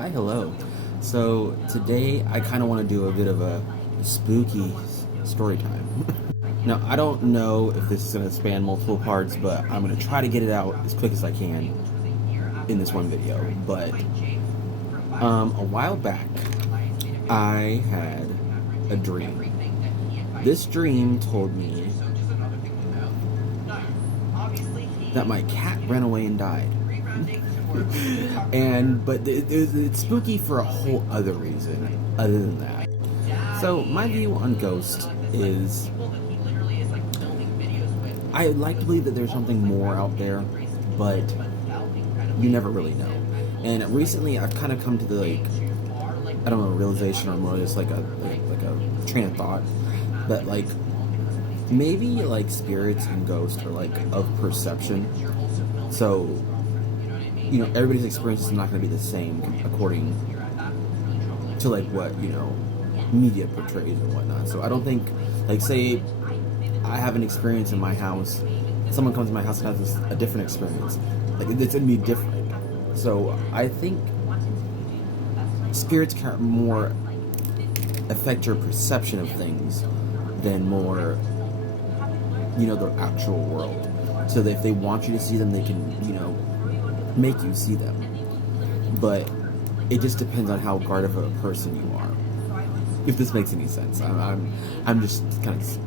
Hi, hello. So today I kind of want to do a bit of a spooky story time. Now, I don't know if this is going to span multiple parts, but I'm going to try to get it out as quick as I can in this one video. But a while back, I had a dream. This dream told me that my cat ran away and died. But it's spooky for a whole other reason other than that. So my view on ghosts is I like to believe that there's something more out there, but you never really know. And recently I've kind of come to the I don't know, realization, or more just like a train of thought, but maybe spirits and ghosts are of perception. So everybody's experience is not going to be the same according to what media portrays and whatnot. So I don't think say I have an experience in my house, someone comes to my house and has a different experience, it's going to be different. So I think spirits can more affect your perception of things than more the actual world. So that if they want you to see them, they can make you see them. But it just depends on how guard of a person you are, if this makes any sense. I'm just kind of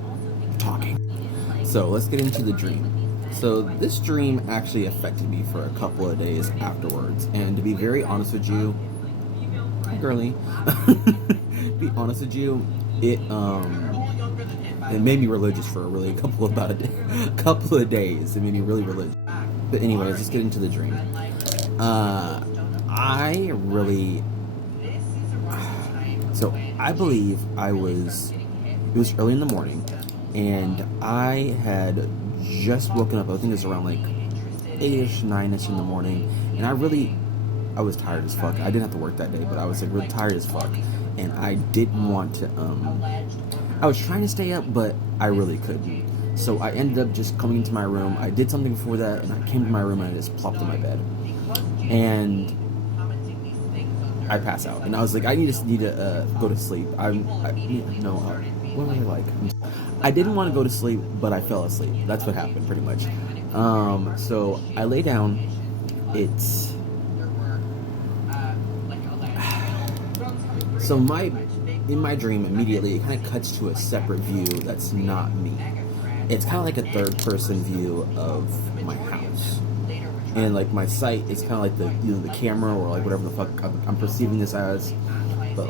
talking. So let's get into the dream. So this dream actually affected me for a couple of days afterwards, and to be very honest with you, girly, to be honest with you, it made me religious for a couple of days. It made me really religious. But anyways, let's get into the dream. I believe it was early in the morning, and I had just woken up. I think it was around 8ish, 9ish in the morning, and I was tired as fuck. I didn't have to work that day, but I was really tired as fuck, and I didn't want to, I was trying to stay up, but I really couldn't. So I ended up just coming into my room. I did something before that, and I came to my room and I just plopped in my bed. And I pass out. And I was like, I need to go to sleep. What was I like? I didn't want to go to sleep, but I fell asleep. That's what happened, pretty much. So I lay down. In my dream, immediately, it kind of cuts to a separate view that's not me. It's kind of like a third-person view of my house, and my sight is kind of like the camera, or whatever the fuck I'm perceiving this as. But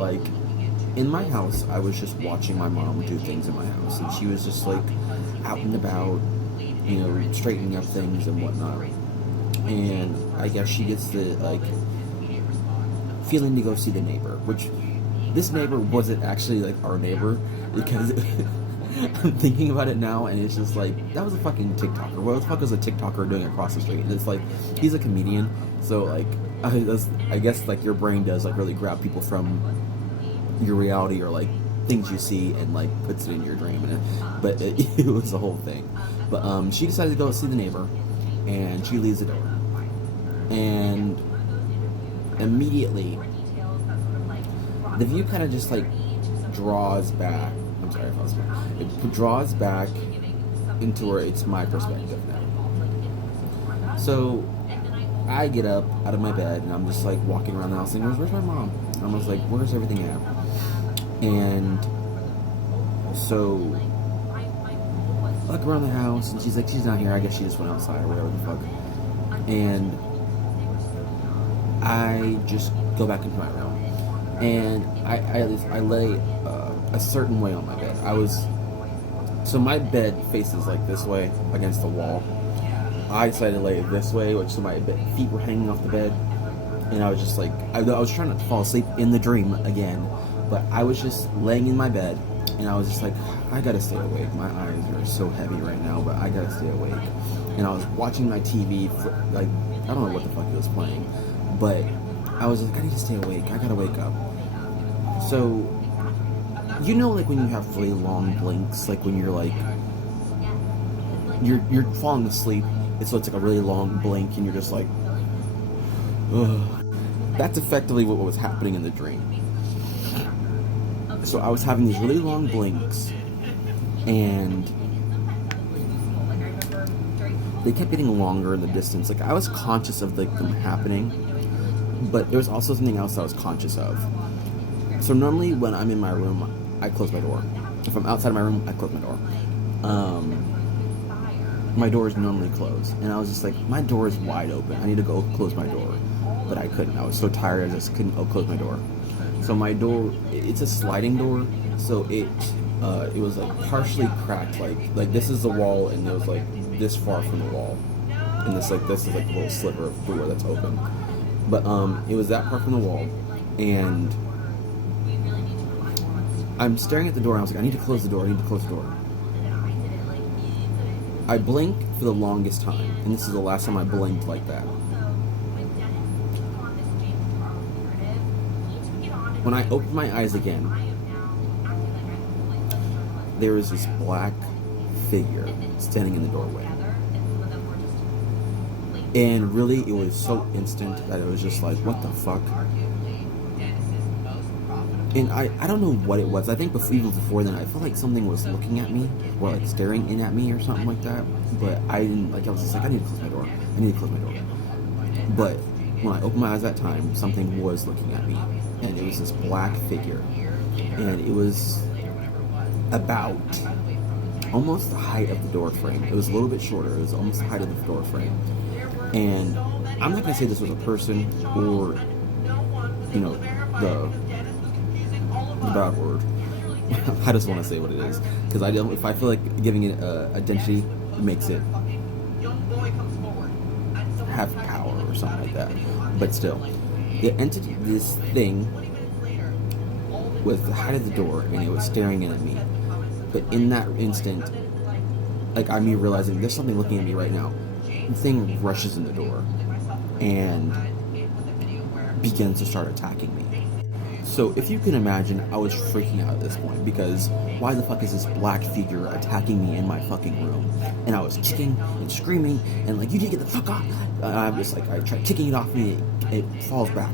in my house, I was just watching my mom do things in my house, and she was just out and about, straightening up things and whatnot. And I guess she gets the feeling to go see the neighbor, which this neighbor wasn't actually our neighbor, because I'm thinking about it now, and it's just that was a fucking TikToker. What the fuck is a TikToker doing across the street? And it's he's a comedian, so I guess your brain does really grab people from your reality, or things you see, and puts it in your dream. But it was a whole thing. But she decided to go see the neighbor, and she leaves the door, and immediately the view kind of just draws back. I'm sorry if I was wrong. It draws back into where it's my perspective now. So I get up out of my bed, and I'm just walking around the house saying, where's my mom? And I'm just where's everything at? And so I look around the house, and she's not here. I guess she just went outside or whatever the fuck. And I just go back into my room, and I lay a certain way on my bed. So my bed faces this way against the wall. I decided to lay it this way, so my feet were hanging off the bed, and I was just I was trying not to fall asleep in the dream again, but I was just laying in my bed, and I was just I gotta stay awake. My eyes are so heavy right now, but I gotta stay awake. And I was watching my TV, I don't know what the fuck it was playing, but I was I need to stay awake. I gotta wake up. So, when you have really long blinks, when you're falling asleep, so it's a really long blink, and you're just ugh. That's effectively what was happening in the dream. So I was having these really long blinks, and they kept getting longer in the distance. Like, I was conscious of like them happening, but there was also something else I was conscious of. So normally when I'm in my room, I close my door. If I'm outside of my room, I close my door. My door is normally closed, and I was just like, my door is wide open. I need to go close my door, but I couldn't. I was so tired, I just couldn't close my door. So my door, it's a sliding door, so it was like partially cracked. Like this is the wall, and it was like this far from the wall, and this is like a little sliver of door that's open. But it was that far from the wall, and I'm staring at the door, and I was like, I need to close the door. I need to close the door. I blink for the longest time, and this is the last time I blinked like that. When I opened my eyes again, there was this black figure standing in the doorway. And really, it was so instant that it was just like, what the fuck? And I don't know what it was. I think even before then, I felt like something was looking at me, or like staring in at me or something like that. But I didn't, like, I was just like, I need to close my door. I need to close my door. But when I opened my eyes that time, something was looking at me. And it was this black figure. And it was about almost the height of the door frame. It was a little bit shorter. It was almost the height of the door frame. And I'm not going to say this was a person or, you know, the bad word. I just want to say what it is, because if I feel like giving it identity, it makes it have power or something like that. But still, it entered this thing with the height of the door, and it was staring in at me. But in that instant, like, me realizing there's something looking at me right now, the thing rushes in the door and begins to start attacking me. So if you can imagine, I was freaking out at this point, because why the fuck is this black figure attacking me in my fucking room? And I was kicking and screaming and like, you need to get the fuck off. I'm just like, I try kicking it off me, it falls back.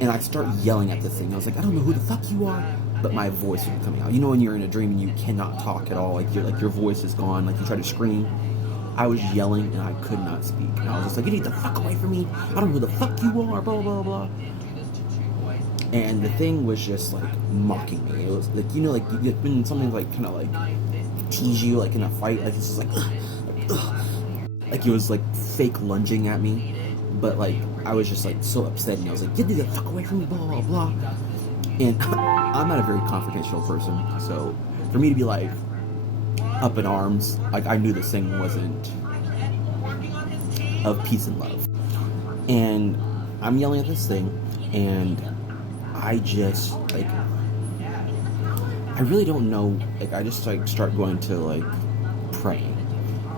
And I start yelling at the thing. I was like, I don't know who the fuck you are, but my voice is coming out. You know when you're in a dream and you cannot talk at all, like your voice is gone, like you try to scream. I was yelling and I could not speak. And I was just like, you need to fuck away from me. I don't know who the fuck you are, blah, blah, blah. And the thing was just like mocking me. It was like, you know, like when something like kind of like tease you, like in a fight, like it's just like, like it was like fake lunging at me. But like I was just like so upset, and I was like, get the fuck away from me, blah, blah, blah. And I'm not a very confrontational person, so for me to be like up in arms, like I knew this thing wasn't of peace and love. And I'm yelling at this thing, and I just, like, I really don't know, like, I just, like, start going to, like, pray,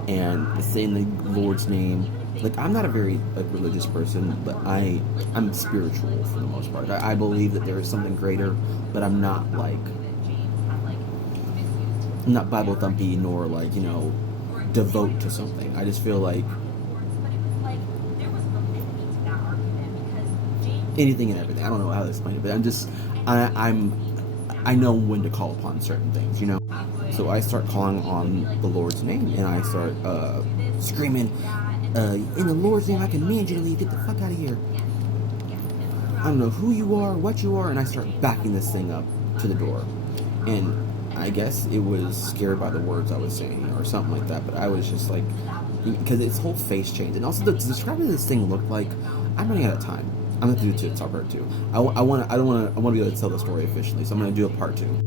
and saying the Lord's name. Like, I'm not a very, like, religious person, but I'm spiritual for the most part. I believe that there is something greater, but I'm not, like, I'm not Bible thumpy, nor, like, you know, devote to something. I just feel like anything and everything. I don't know how to explain it, but I know when to call upon certain things, you know? So I start calling on the Lord's name, and I start screaming, in the Lord's name, I command you to leave, get the fuck out of here. I don't know who you are, what you are, and I start backing this thing up to the door. And I guess it was scared by the words I was saying, or something like that, but I was just like, because its whole face changed. And also, to describe what this thing looked like, I'm running out of time. I'm going to do it to part 2. I want to be able to tell the story officially, so I'm going to do a part 2.